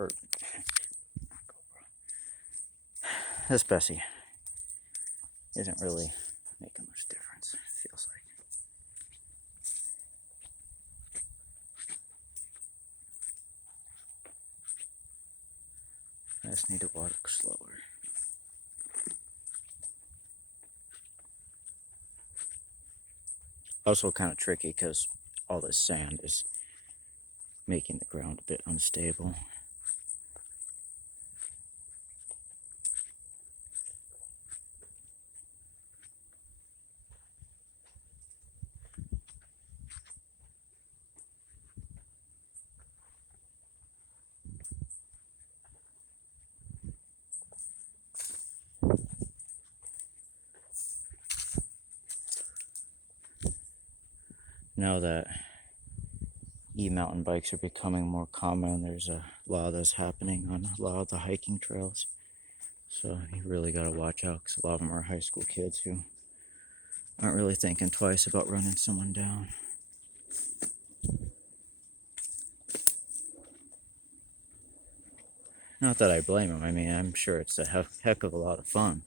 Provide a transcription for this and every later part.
or this Bessie isn't really making much difference, it feels like. I just need to walk slower. Also kind of tricky because all this sand is making the ground a bit unstable. Now that e-mountain bikes are becoming more common, there's a lot that's happening on a lot of the hiking trails. So you really got to watch out because a lot of them are high school kids who aren't really thinking twice about running someone down. Not that I blame them. I mean, I'm sure it's a heck of a lot of fun.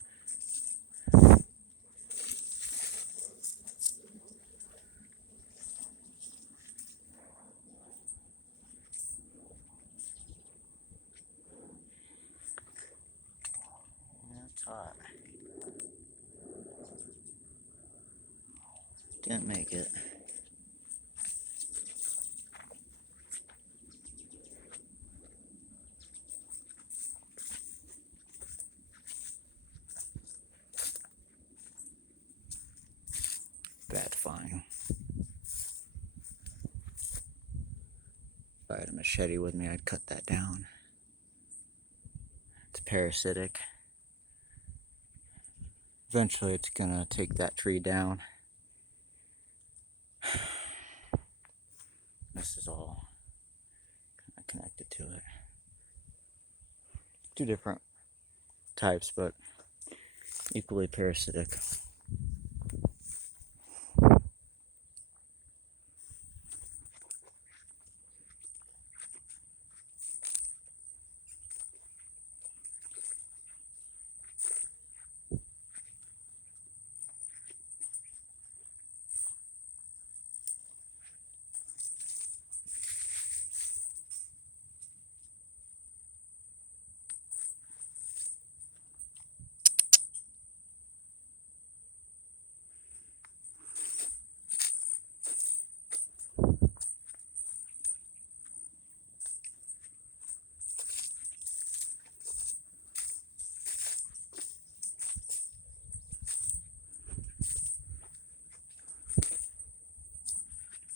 It's hot. Didn't make it. Bad fine. If I had a machete with me, I'd cut that down. It's parasitic. Eventually, it's gonna take that tree down. This is all kind of connected to it. Two different types, but equally parasitic.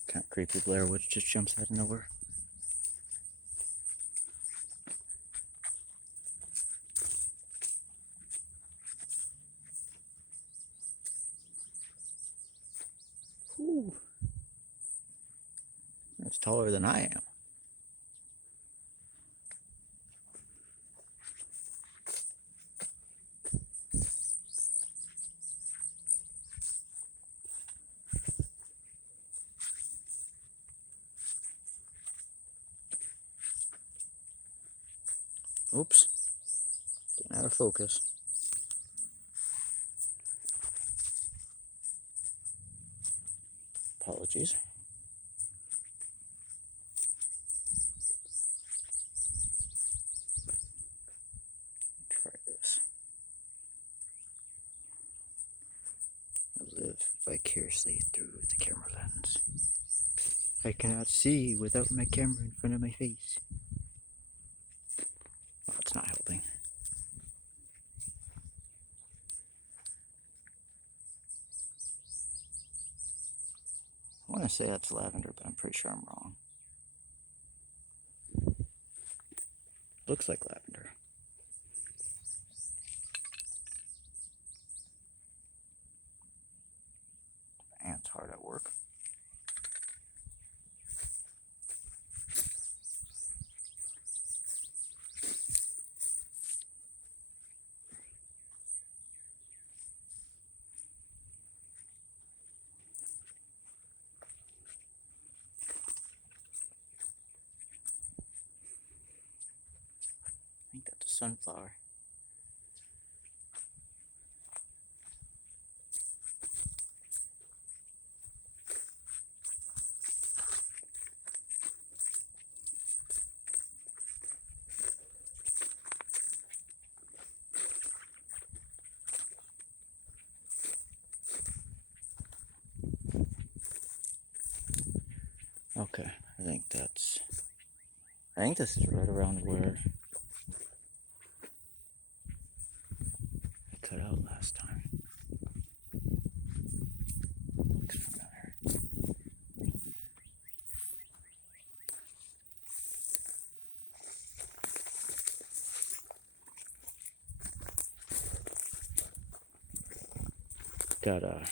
Kind of creepy Blair Witch just jumps out of nowhere. Ooh. That's taller than I am. Oops. Getting out of focus. Apologies. Try this. I live vicariously through the camera lens. I cannot see without my camera in front of my face. Well, it's not helping. I want to say that's lavender, but I'm pretty sure I'm wrong. Looks like lavender. Ants hard at work. sunflower. Okay, I think this is right around where I cut out last time. Looks familiar. Got a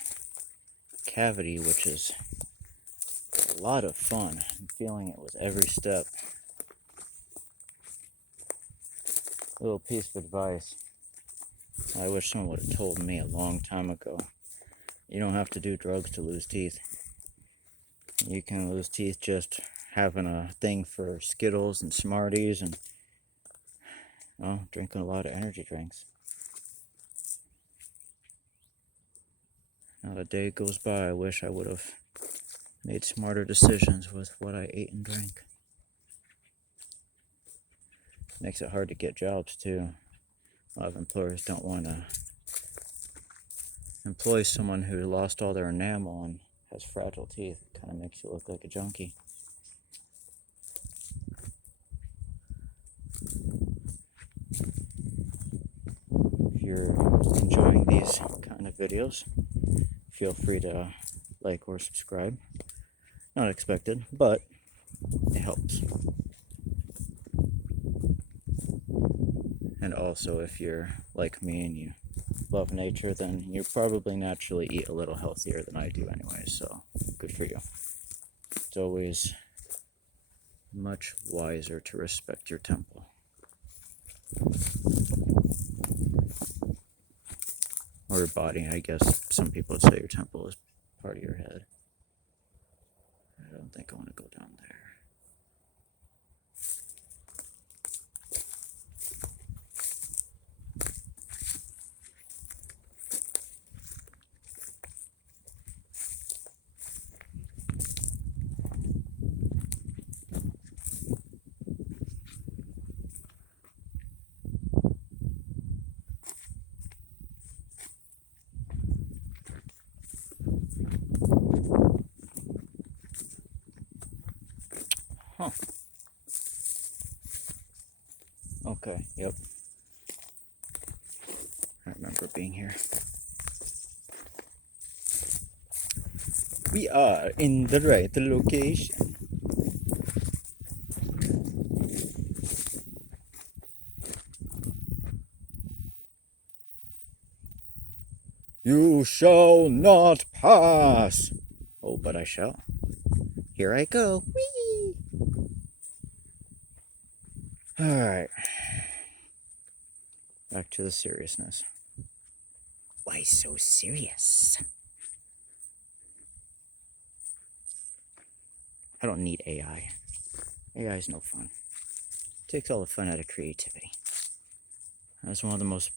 cavity, which is a lot of fun. I'm feeling it with every step. A little piece of advice. I wish someone would have told me a long time ago. You don't have to do drugs to lose teeth. You can lose teeth just having a thing for Skittles and Smarties and, well, drinking a lot of energy drinks. Not a day goes by I wish I would have made smarter decisions with what I ate and drank. Makes it hard to get jobs too. A lot of employers don't want to employ someone who lost all their enamel and has fragile teeth. It kind of makes you look like a junkie. If you're enjoying these kind of videos, feel free to like or subscribe. Not expected, but it helps. And also, if you're like me and you love nature, then you probably naturally eat a little healthier than I do anyway, so good for you. It's always much wiser to respect your temple. Or your body, I guess. Some people would say your temple is part of your head. I don't think I want to go down there. Huh. Okay, yep. I remember being here. We are in the right location. You shall not pass. Oh, but I shall. Here I go. Whee! Alright. Back to the seriousness. Why so serious? I don't need AI. AI is no fun. It takes all the fun out of creativity. That's one of the most,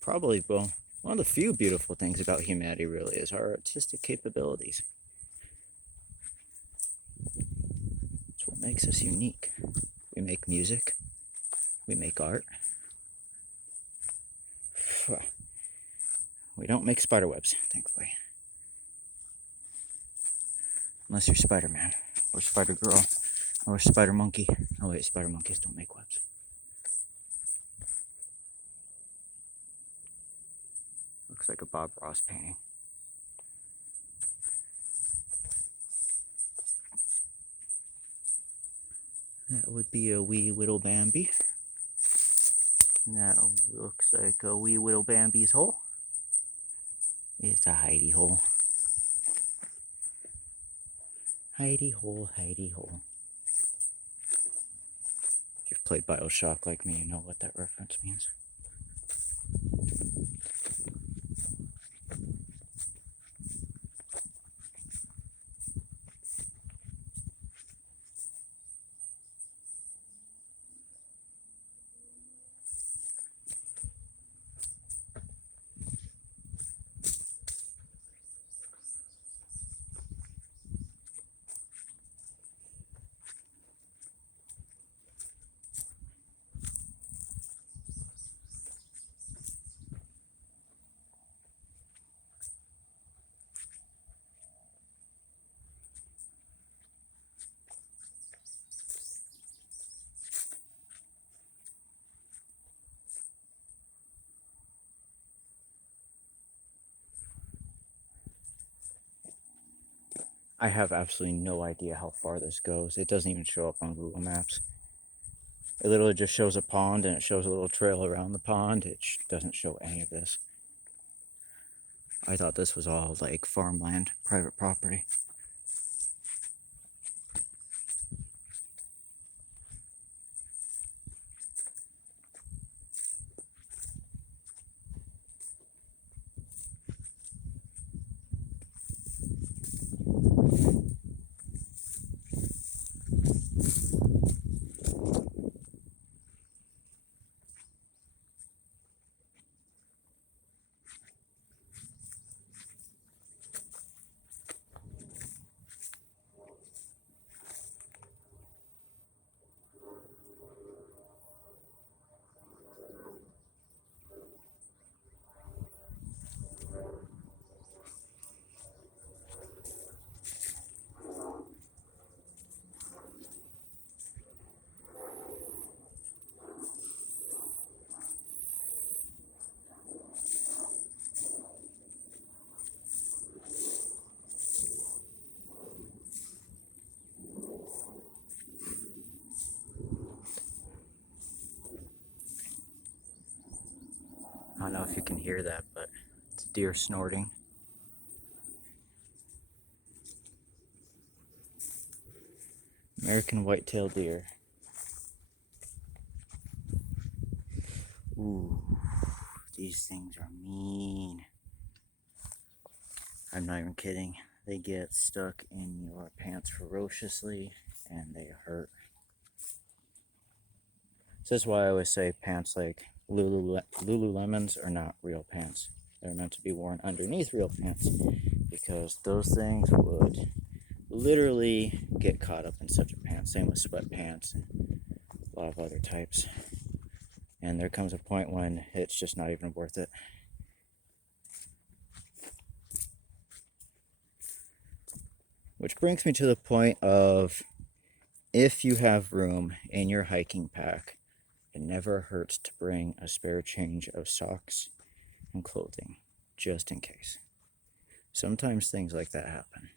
probably, well, one of the few beautiful things about humanity really is our artistic capabilities. It's what makes us unique. We make music. We make art. We don't make spider webs, thankfully. Unless you're Spider-Man, or Spider-Girl, or Spider-Monkey. Oh wait, Spider-Monkeys don't make webs. Looks like a Bob Ross painting. That would be a wee little Bambi. And that looks like a wee little Bambi's hole. It's a hidey hole. Hidey hole, hidey hole. If you've played BioShock like me, you know what that reference means. I have absolutely no idea how far this goes. It doesn't even show up on Google Maps. It literally just shows a pond and it shows a little trail around the pond. It doesn't show any of this. I thought this was all like farmland, private property. I don't know if you can hear that, but it's deer snorting. American white-tailed deer. Ooh, these things are mean. I'm not even kidding. They get stuck in your pants ferociously and they hurt. So this is why I always say pants like Lululemons are not real pants. They're meant to be worn underneath real pants because those things would literally get caught up in such a pants. Same with sweatpants and a lot of other types. And there comes a point when it's just not even worth it. Which brings me to the point of, if you have room in your hiking pack, it never hurts to bring a spare change of socks and clothing, just in case. Sometimes things like that happen.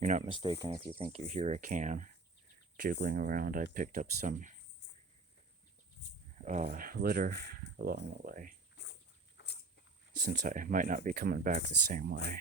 You're not mistaken if you think you hear a can jiggling around. I picked up some litter along the way, since I might not be coming back the same way.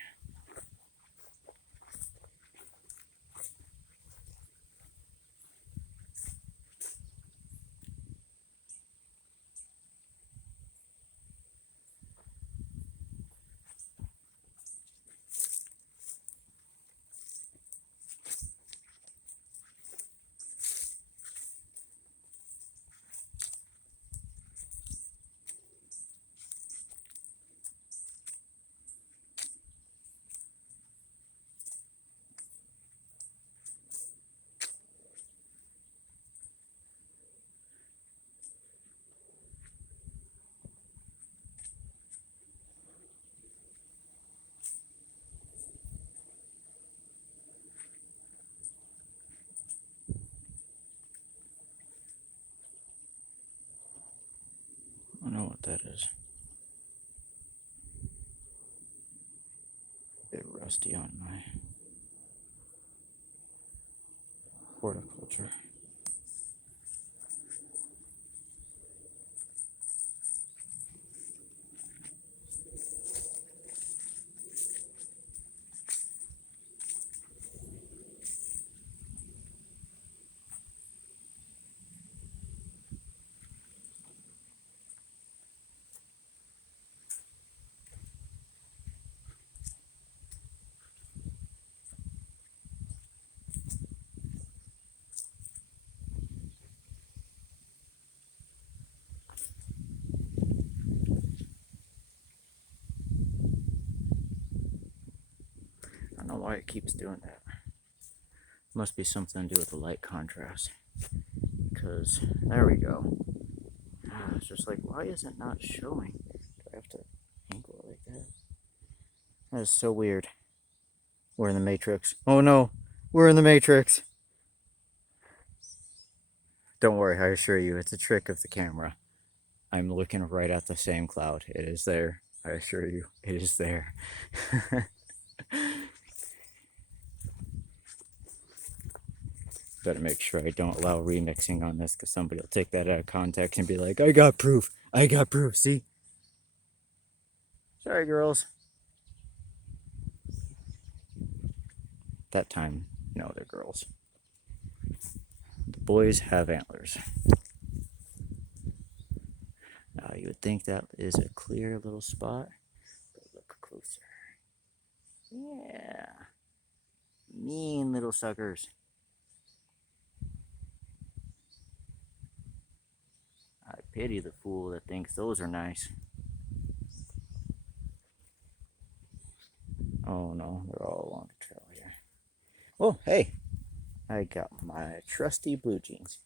I don't know what that is. A bit rusty on my horticulture. I don't know why it keeps doing that. Must be something to do with the light contrast. Because, there we go. It's just like, why is it not showing? Do I have to angle it like that? That is so weird. We're in the Matrix. Oh no, we're in the Matrix. Don't worry, I assure you, it's a trick of the camera. I'm looking right at the same cloud. It is there. I assure you, it is there. Gotta make sure I don't allow remixing on this, because somebody will take that out of context and be like, I got proof. I got proof. See? Sorry, girls. That time, no, they're girls. The boys have antlers. Now, you would think that is a clear little spot, but look closer. Yeah. Mean little suckers. I pity the fool that thinks those are nice. Oh no, they're all along the trail here. Oh, hey, I got my trusty blue jeans.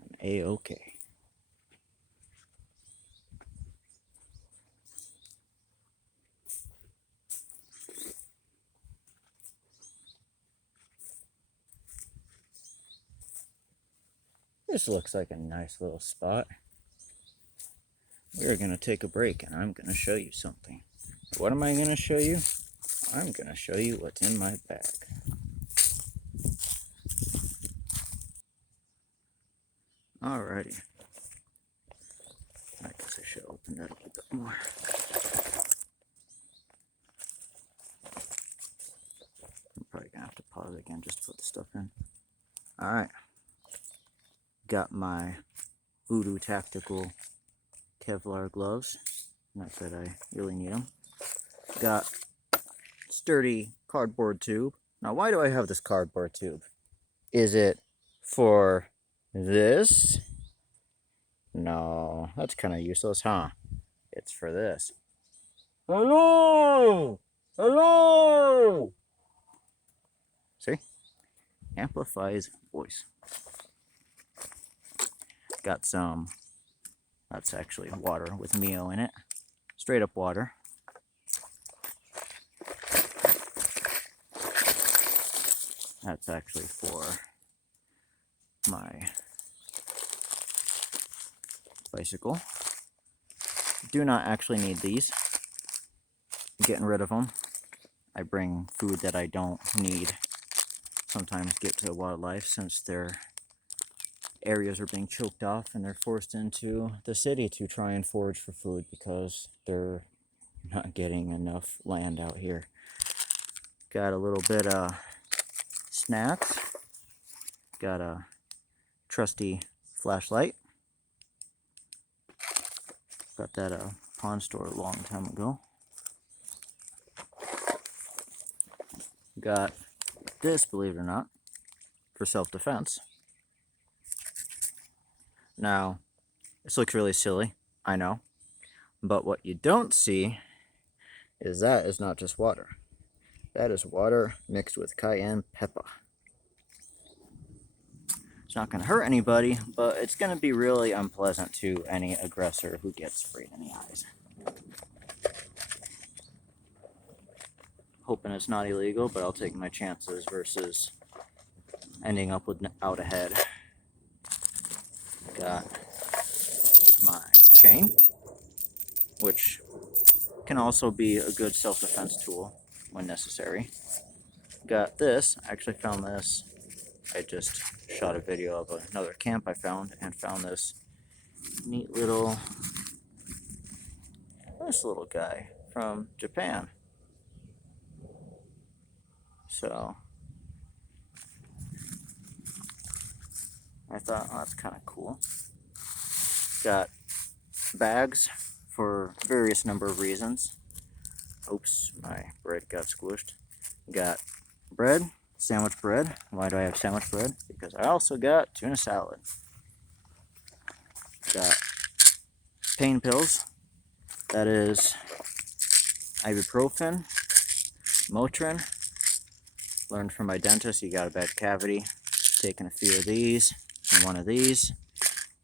I'm A-okay. This looks like a nice little spot. We're gonna take a break and I'm gonna show you something. What am I gonna show you? I'm gonna show you what's in my bag. Alrighty. I guess I should open that a little bit more. I'm probably gonna have to pause again just to put the stuff in. Alright. Got my Voodoo Tactical Kevlar gloves. Not that I really need them. Got sturdy cardboard tube. Now, why do I have this cardboard tube? Is it for this? No, that's kind of useless, huh? It's for this. Hello! Hello! See? Amplifies voice. Got some, that's actually water with Mio in it. Straight up water. That's actually for my bicycle. Do not actually need these. I'm getting rid of them. I bring food that I don't need. Sometimes get to wildlife since their areas are being choked off and they're forced into the city to try and forage for food because they're not getting enough land out here. Got a little bit of snacks. Got a trusty flashlight. Got that at a pawn store a long time ago. Got this, believe it or not, for self-defense. Now, this looks really silly, I know, but what you don't see is that is not just water. That is water mixed with cayenne pepper. It's not going to hurt anybody, but it's going to be really unpleasant to any aggressor who gets sprayed in the eyes. Hoping it's not illegal, but I'll take my chances versus ending up without a head. Got my chain, which can also be a good self-defense tool when necessary. Got this. I actually found this. I just shot a video of another camp I found and found this neat little guy from Japan. So I thought, oh, that's kind of cool. Got bags for various number of reasons. Oops, my bread got squished. Got bread, sandwich bread. Why do I have sandwich bread? Because I also got tuna salad. Got pain pills. That is ibuprofen, Motrin. Learned from my dentist, you got a bad cavity. Taking a few of these and one of these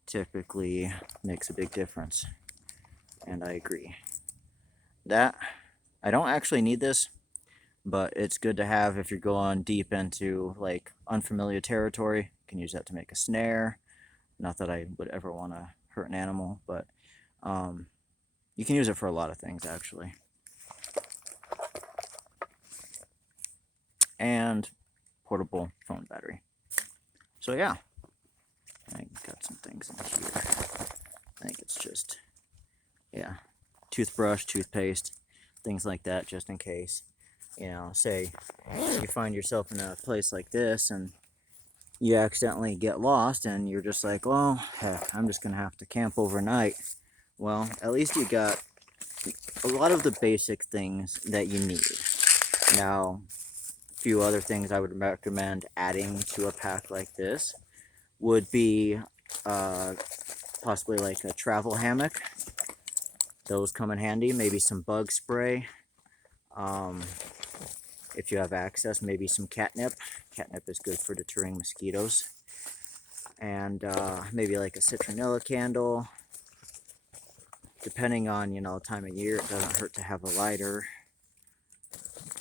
typically makes a big difference. And I agree. That, I don't actually need this, but it's good to have if you're going deep into like unfamiliar territory. You can use that to make a snare. Not that I would ever want to hurt an animal, but um, you can use it for a lot of things actually. And portable phone battery. So yeah, I got some things in here. I think it's just, yeah, toothbrush, toothpaste, things like that, just in case. You know, say you find yourself in a place like this and you accidentally get lost and you're just like, well, heck, I'm just gonna have to camp overnight. Well, at least you got a lot of the basic things that you need. Now, a few other things I would recommend adding to a pack like this would be possibly like a travel hammock. Those come in handy. Maybe some bug spray. If you have access, maybe some catnip. Catnip is good for deterring mosquitoes. And maybe like a citronella candle. Depending on, time of year, it doesn't hurt to have a lighter.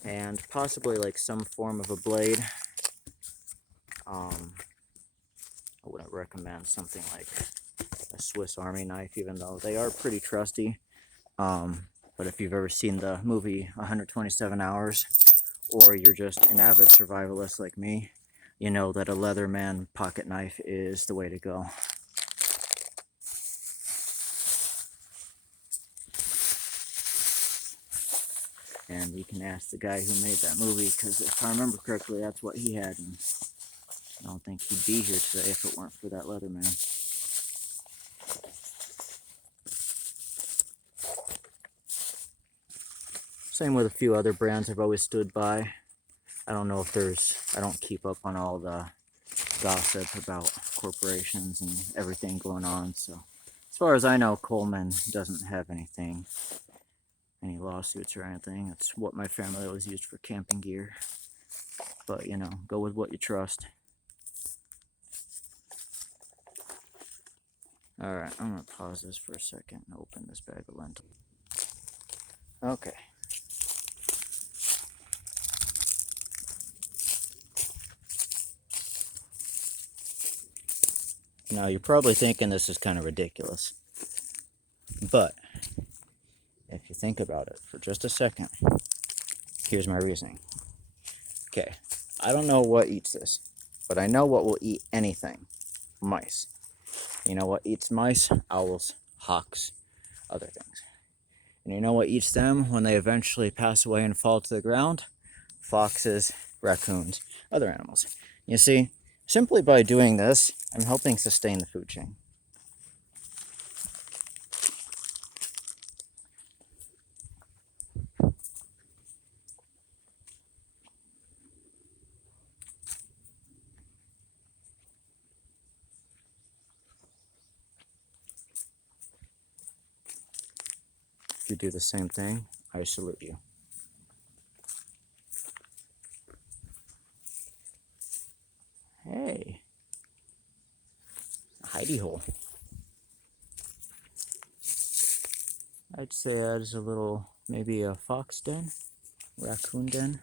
And possibly like some form of a blade. I wouldn't recommend something like a Swiss Army knife, even though they are pretty trusty. But if you've ever seen the movie 127 Hours, or you're just an avid survivalist like me, you know that a Leatherman pocket knife is the way to go. And you can ask the guy who made that movie, because if I remember correctly, that's what he had. And I don't think he'd be here today if it weren't for that Leatherman. Same with a few other brands I've always stood by. I don't know if I don't keep up on all the gossip about corporations and everything going on. So as far as I know, Coleman doesn't have any lawsuits or anything. It's what my family always used for camping gear. But, go with what you trust. Alright, I'm going to pause this for a second and open this bag of lentils. Okay. Now, you're probably thinking this is kind of ridiculous. But, if you think about it for just a second, here's my reasoning. Okay, I don't know what eats this, but I know what will eat anything. Mice. You know what eats mice? Owls, hawks, other things. And you know what eats them when they eventually pass away and fall to the ground? Foxes, raccoons, other animals. You see, simply by doing this, I'm helping sustain the food chain. If you do the same thing, I salute you. Hey, a hidey hole. I'd say that is a little, maybe a fox den, raccoon den.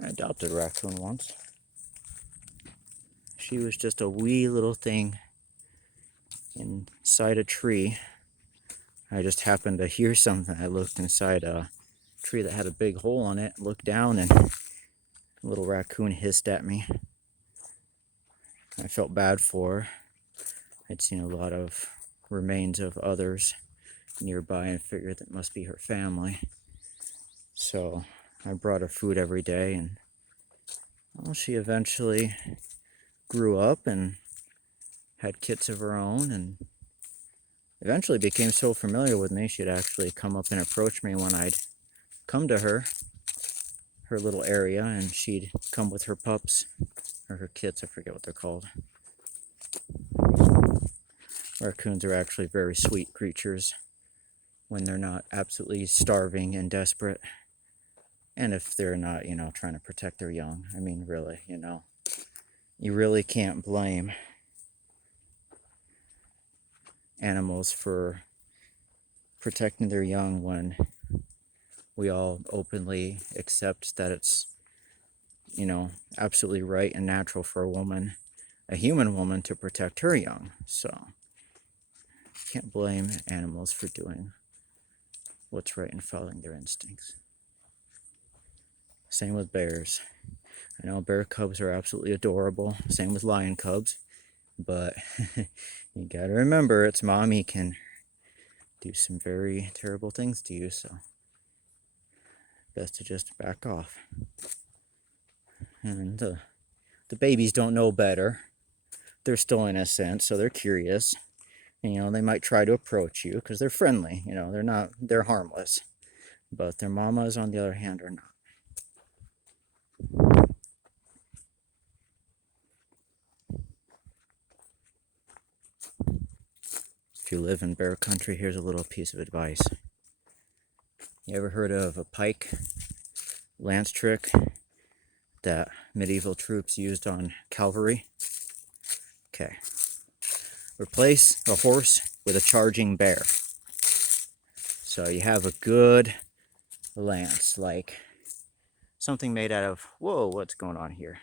I adopted a raccoon once. She was just a wee little thing inside a tree. I just happened to hear something. I looked inside a tree that had a big hole in it, looked down, and a little raccoon hissed at me. I felt bad for her. I'd seen a lot of remains of others nearby and figured that must be her family. So I brought her food every day, and well, she eventually grew up and had kits of her own, and eventually became so familiar with me she'd actually come up and approach me when I'd come to her little area, and she'd come with her pups or her kits, I forget what they're called. Raccoons are actually very sweet creatures when they're not absolutely starving and desperate, and if they're not, trying to protect their young. I mean, really, you really can't blame animals for protecting their young when we all openly accept that it's, absolutely right and natural for a human woman, to protect her young. So can't blame animals for doing what's right and following their instincts. Same with bears. I know bear cubs are absolutely adorable. Same with lion cubs. But you gotta remember, its mommy can do some very terrible things to you, so best to just back off. And the babies don't know better. They're still innocent, so they're curious. And, they might try to approach you because they're friendly. They're harmless. But their mamas, on the other hand, are not. If you live in bear country, here's a little piece of advice. You ever heard of a pike lance trick that medieval troops used on cavalry? Okay. Replace a horse with a charging bear. So you have a good lance, like something made out of, whoa, what's going on here?